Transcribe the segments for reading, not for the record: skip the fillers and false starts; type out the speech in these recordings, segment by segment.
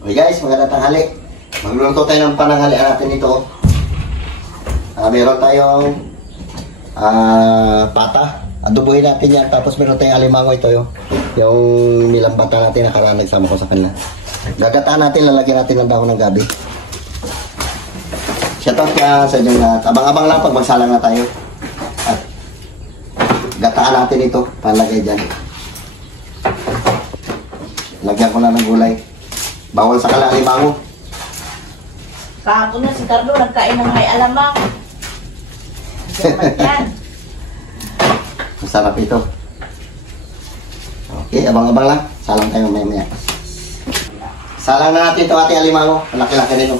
Okay guys, magandang tanghali. Magluluto tayo ng pananghalian natin ito. Meron tayong pata. Adobohin natin yan. Tapos meron tayong alimango ito yung nilambatan natin nakaraan nagsama ko sa kanila. Gagataan natin, lalagyan natin ng dahon ng gabi. Shoutout ka sa inyo lahat. Abang-abang lang pag magsalang na tayo. At gataan natin ito. Palagay dyan. Lagyan ko na ng gulay. Bawal sa alimango. Kahapon na si Carlo nagkain ng may alamang. Yan. Masarap ito. Okay, abang-abang lang. Salang tayo maya-maya. Salang na natin ito ating alimango. Malaki-laki rin ito.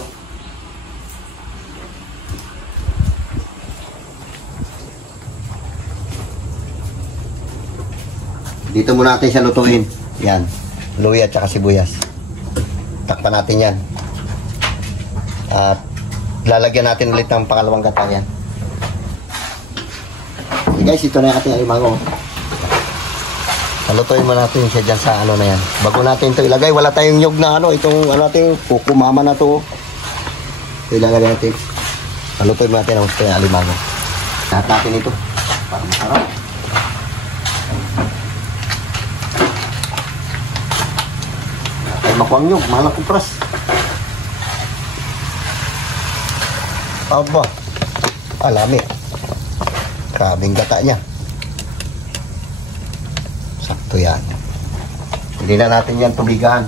Dito muna natin siya lutuin. Yan. Luya at saka sibuyas. Takpan natin yan. At lalagyan natin ulit ng pangalawang gata yan. Okay guys, ito na yung ating alimango. Halutuin mo natin siya dyan sa ano na yan. Bago natin ito ilagay, wala tayong nyug na ano. Itong ano natin, kukumama na ito. Ilagay natin. Halutuin mo natin ang gusto yung alimango. Lahat natin ito. Para masarap. Ay makuang nyug, malang kupras. Aba, alami. Grabing gata niya. Sakto yan. Hindi na natin yan tubigan.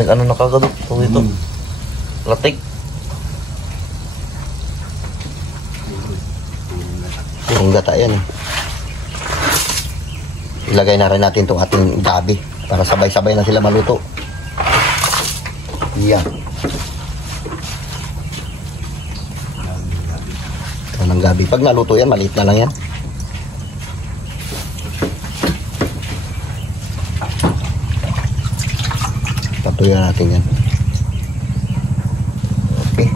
Ano nakagadot po ito? Latik. Yung gata yan eh. Ilagay na rin natin itong ating gabi para sabay-sabay na sila maluto. Yan. Ito ng gabi. Pag naluto yan, maliit na lang yan. Patuyan natin yan. Okay.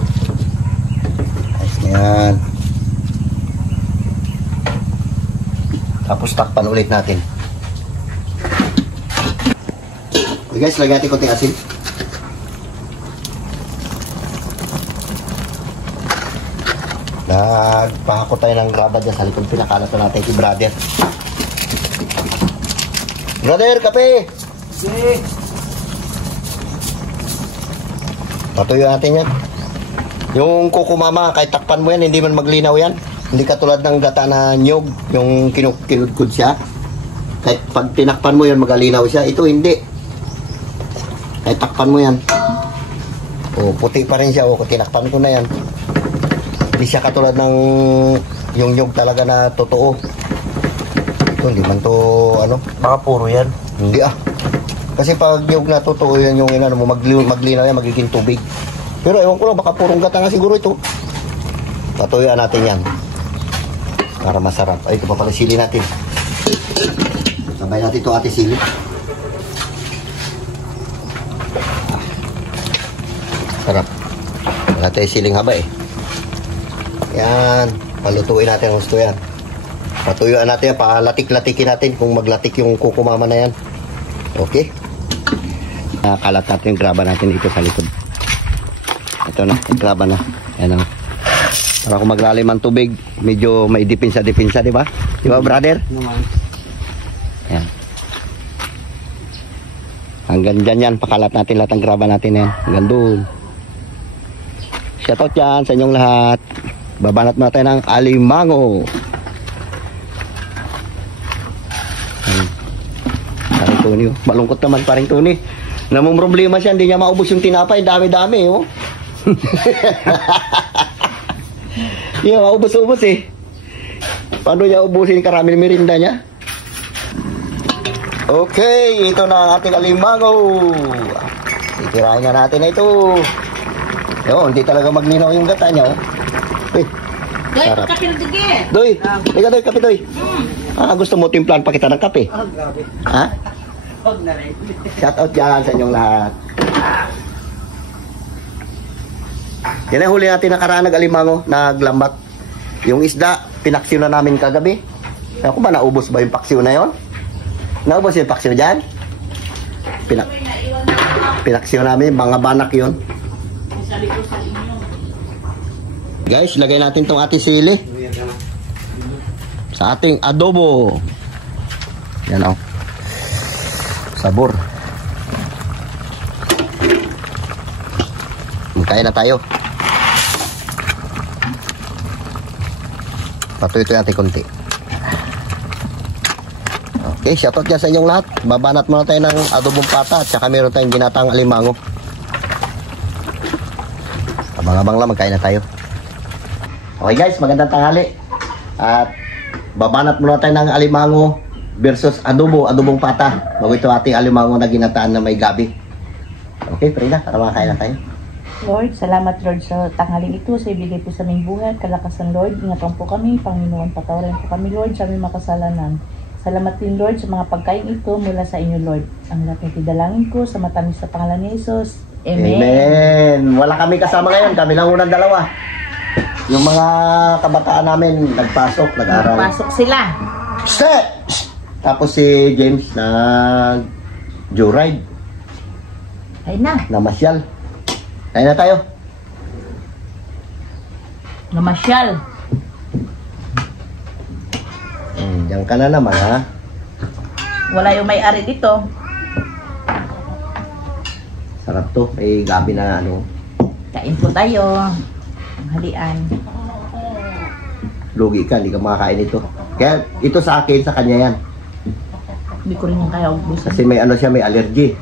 Ayos na yan. Tapos takpan ulit natin. Okay guys, lagyan natin konting asin. Nagpahako tayo ng graba dyan sa likod. Pinakalat na natin kay brother. Brother, kape! Okay. Patuyo natin yan. Yung kukumama, kahit takpan mo yan, hindi man maglinaw yan. Hindi katulad ng gata na nyog, yung kinudkod siya. Kahit pag tinakpan mo yan, magalinaw siya. Ito hindi. Kahit takpan mo yan. O, puti pa rin siya. O, tinakpan ko na yan. Hindi siya katulad ng yung nyog talaga na totoo. Ito, hindi man to, ano? Baka puro yan. Hindi ah. Kasi pag nyog na totoo yan, yung ano mo, maglinaw yan, magiging tubig. Pero ewan ko lang, baka purong gata nga siguro ito. Patuyuan natin yan. Para masarap. Ay, ito pa pala sili natin. Sabay natin ito ate sili. Sarap. Wala tayo siling haba eh. Yan. Palutuin natin ang gusto yan. Patuyuan natin yan. Palatik-latikin natin kung maglatik yung kukumama na yan. Okay. Nakalat natin yung graba natin dito sa likod. Ito na. Graba na. Ayan o. Para kung maglalim ang tubig, medyo may dipinsa-dipinsa, di ba? Di ba, brother? Yan. Hanggang dyan yan. Pakalat natin lahat ng graba natin yan. Hanggang doon. Shoutout yan sa inyong lahat. Babanat natin ng alimango. Paring Tony. Malungkot naman paring Tony. Namang problema siya. Hindi niya maubos yung tinapay. Dami-dami. Oh. Hindi niya maubos-ubos eh. Paano niya ubusin karami ng merinda niya? Okay. Ito na ang ating alimango. Itirahin na natin na ito. Yo, hindi talaga maglinaw yung gata niya. Oh. Uy, Doy, sarap. kape ng dugi. Doy, ikaw Doy, kape Doy. Gusto mo timplan pa kita ng kape? Oh, grabe. Ha? Huwag na rin. Shoutout dyan sa inyong lahat. Yan ang huli natin nakaraan nag-alimango, naglambat. Yung isda, pinaksiw na namin kagabi. Ako ba, naubos ba yung paksiw na yon? Naubos yung paksiw dyan? Pinaksiyo namin, mga banak yun. Sabi ko sa inyo. Guys, lagay natin tong ating sili sa ating adobo. Yan o. Sabor. Magkain na tayo. Patuloy natin konti. Okay, shoutout dyan sa inyong lahat. Babanat muna tayo ng adobong pata at saka meron tayong ginatang alimango. Abang-abang lang, magkain na tayo. Okay guys, magandang tanghali. At babanat muna tayo ng alimango versus adobong pata. Bago ito ating alimango na ginataan na may gabi. Okay, pray na, para makakain na tayo. Lord, salamat Lord sa tanghaling ito, sa ibigay po sa aming buhay, kalakasan Lord, ingatan po kami, Panginoon, patawarin po kami Lord sa aming makasalanan. Salamat din Lord sa mga pagkain ito mula sa inyo Lord. Ang lahat ng tidalangin ko sa matamis sa pangalan ni Jesus. Amen. Amen. Wala kami kasama ngayon, kami lang unang dalawa. Yung mga kabataan namin nagpasok, nag-aral. Pasok sila. Shit! Tapos si James na joyride, Ay na, namasyal. Kain na tayo. namasyal. Diyan ka na naman ha. Wala yung may-ari dito. Sarap to. May gabi na ano. Kain po tayo. Ang halian. Lugi ka, hindi ka makakain ito. Kaya ito sa akin, sa kanya yan. Hindi ko rin yung kaya ubusin. Kasi may ano siya, may allergy.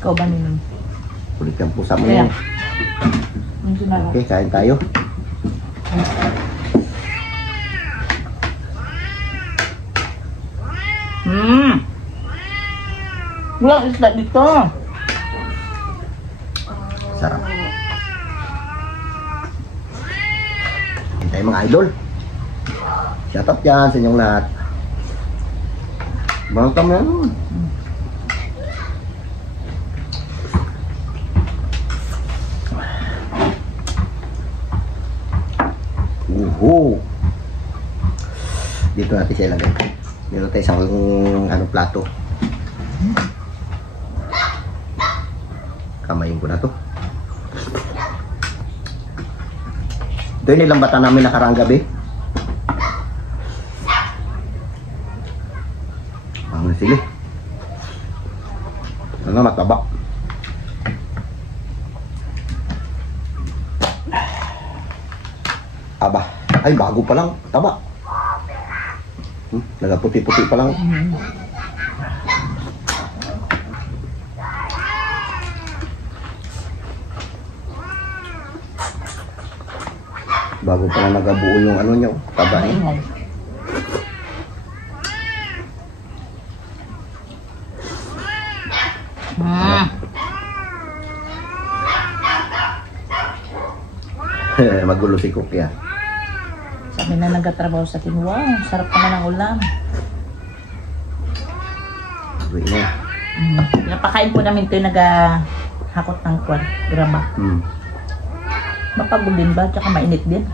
Ikaw ba nino? Kulit yung pusa mo Kaya. yan. Medyo na lang. Okay, kain tayo. Walang isda dito. Sarap. Kain tayo mga idol. Shout out yan sa inyong lahat. Welcome yan. Dito natin siya ilagay. Dito tayo isang ano, plato. Kamayin ko na to. Ito yung nilambatan namin nakarang gabi. Ang sili. Ano mataba. Aba, ay bago pa lang, taba. Nagaputi-puti pa lang. Bago pa lang nagabuo yung ano nyo, taba niya. Maingay. Magulo si Cook yan. Sabi na nagtatrabaho sa akin, wow, sarap naman ang ulam. Uy na. Napakain po namin ito yung naghahakot ng kwan, graba. Mapagod din ba? Tsaka mainit din.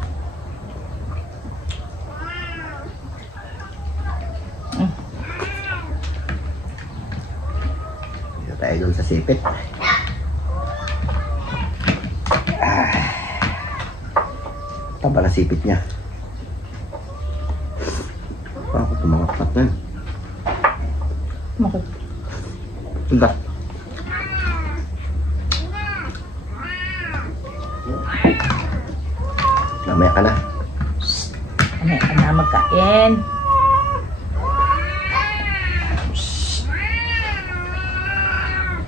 Dito tayo doon sa sipit. Taba na sipit niya. Ako tumangapat na. Bakit? Tunda. Namaya ka na. Ano ka na magkain?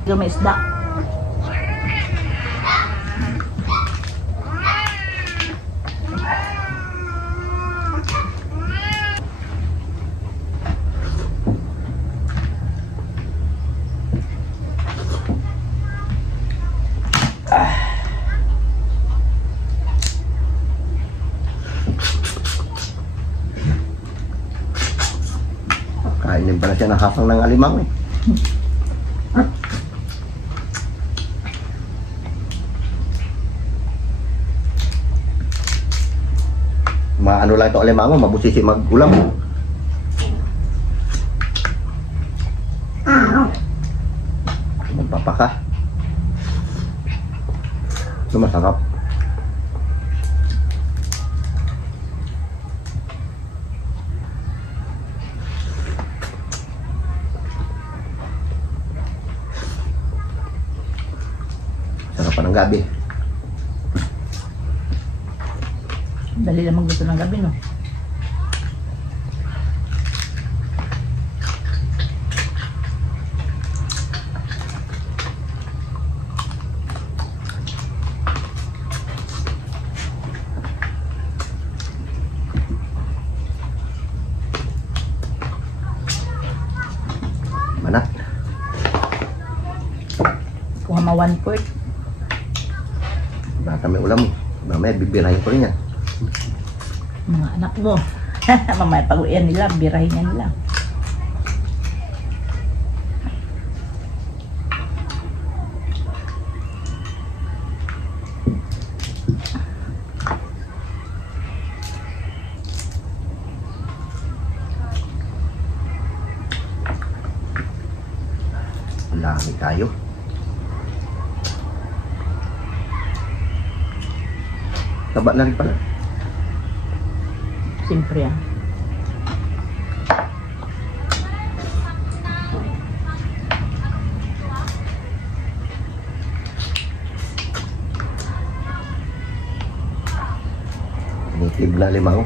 Ito may isda. Kain din pala siya ng hasang ng alimang eh. Maano lang ito alimango, mabusisi mag-ulam. Mapaka. Ito masarap. Sarap pa ng gabi. Dali lang magluto ng gabi, no? Manat. Kuha ma 1/4. Bata may ulam. Mamaya bibirahin ko rin yan. Mga anak mo. Mamaya pag-uwian nila, birahin niya nila. Lami tayo. Taba na rin pala. Siyempre, ah. Tibla limao.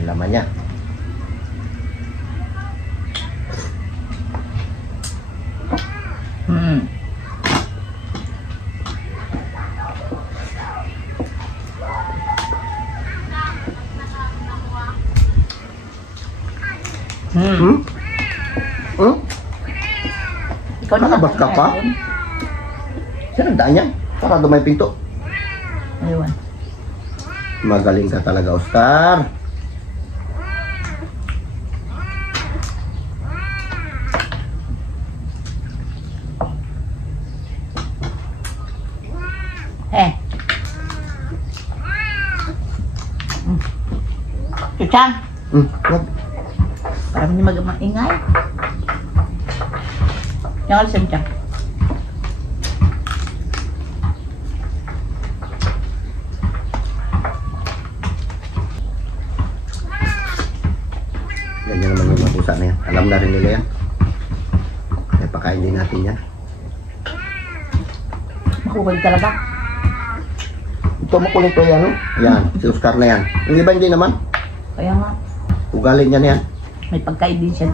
Yung laman niya. Ikaw na Nakabas ka pa? Saan ang daan yan? Sarado may pinto. Ayun. Magaling ka talaga, Oscar. Chuchang! Wag. Para hindi mag-ingay. Yung alisan siya. Ganyan naman yung mapusa na yan. Alam na rin nila yan. Kaya pakain din natin yan. Makukulit talaga. Ito makulit to yan, no? Yan, si Oscar na yan. Yung iba hindi naman. Kaya nga, Ugalin niya na yan. may pagkain din siya.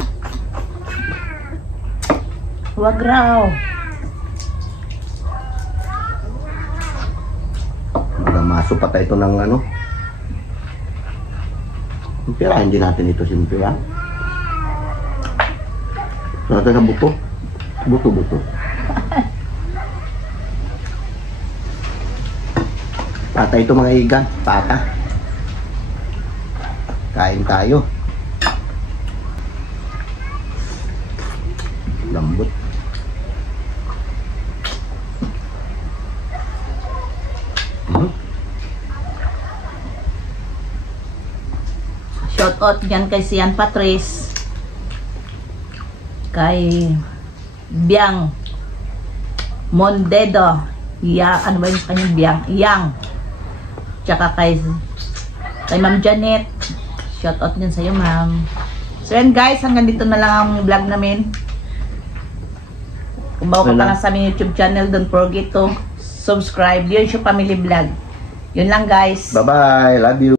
Huwag raw. Magamaso pa tayo ito ng ano. Pirahin din natin ito simple, ha? So, natin sa buto. Buto. Pata ito mga igan. Pata. Kain tayo. Lambot. Shout out dyan kay Sian Patrice. Kay Biang Mondedo. Ano ba yung kanyang Biang? Yang. Tsaka kay Ma'am Janet. Shout out dyan sa'yo, ma'am. So yan guys, hanggang dito na lang ang vlog namin. Kung bago ka pa lang sa aming YouTube channel, don't forget to subscribe. Yun yung Family Vlog. Yun lang guys. Bye-bye. Love you.